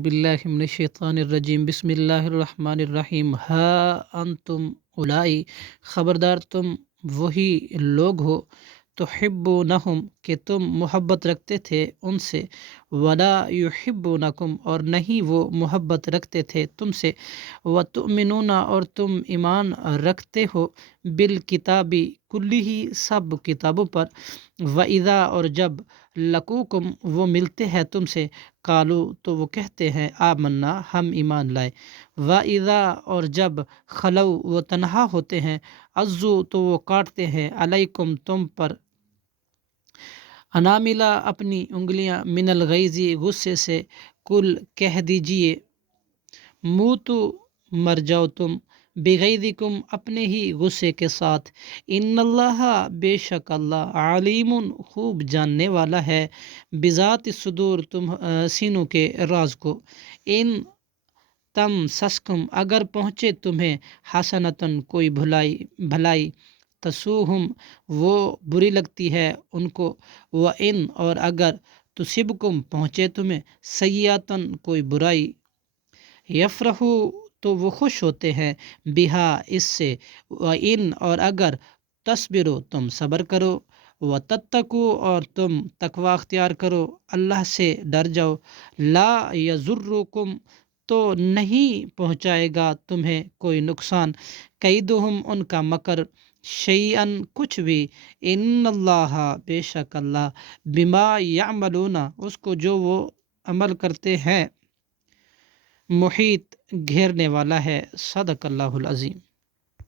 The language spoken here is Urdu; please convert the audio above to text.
باللہ من الشیطان الرجیم بسم اللہ الرحمن الرحیم ہا انتم اولائی، خبردار تم وہی لوگ ہو، تحبونہم کہ تم محبت رکھتے تھے ان سے، ولا یحبونکم اور نہیں وہ محبت رکھتے تھے تم سے، وتؤمنون اور تم ایمان رکھتے ہو بالکتابی کلہ سب کتابوں پر، وَإِذَا اور جب لقوکم وہ ملتے ہیں تم سے، قالو تو وہ کہتے ہیں آمنا ہم ایمان لائے، وَإِذَا اور جب خلو وہ تنہا ہوتے ہیں، عزو تو وہ کاٹتے ہیں علیکم تم پر، اناملہ اپنی انگلیاں، من الغیظ غصے سے، کل کہہ دیجئے، موتو مر جاؤ تم، بغیظکم اپنے ہی غصے کے ساتھ، ان اللہ بے شک اللہ علیم خوب جاننے والا ہے، بذات الصدور تم سینوں کے راز کو، ان تم سسکم اگر پہنچے تمہیں، حسنتن کوئی بھلائی، تسوہم وہ بری لگتی ہے ان کو، وَإِن اور اگر تصبکم پہنچے تمہیں، سیئاتن کوئی برائی، یفرحو تو وہ خوش ہوتے ہیں، بہا اس سے، وَإِن اور اگر تصبرو تم صبر کرو، وَتَتَّقُوا اور تم تقوی اختیار کرو، اللہ سے ڈر جاؤ، لا یضرکم تو نہیں پہنچائے گا تمہیں کوئی نقصان، کیدہم ان کا مکر، شیئن کچھ بھی، ان اللہ بے شک اللہ، بما یعملون اس کو جو وہ عمل کرتے ہیں، محیط گھیرنے والا ہے، صدق اللہ العظیم۔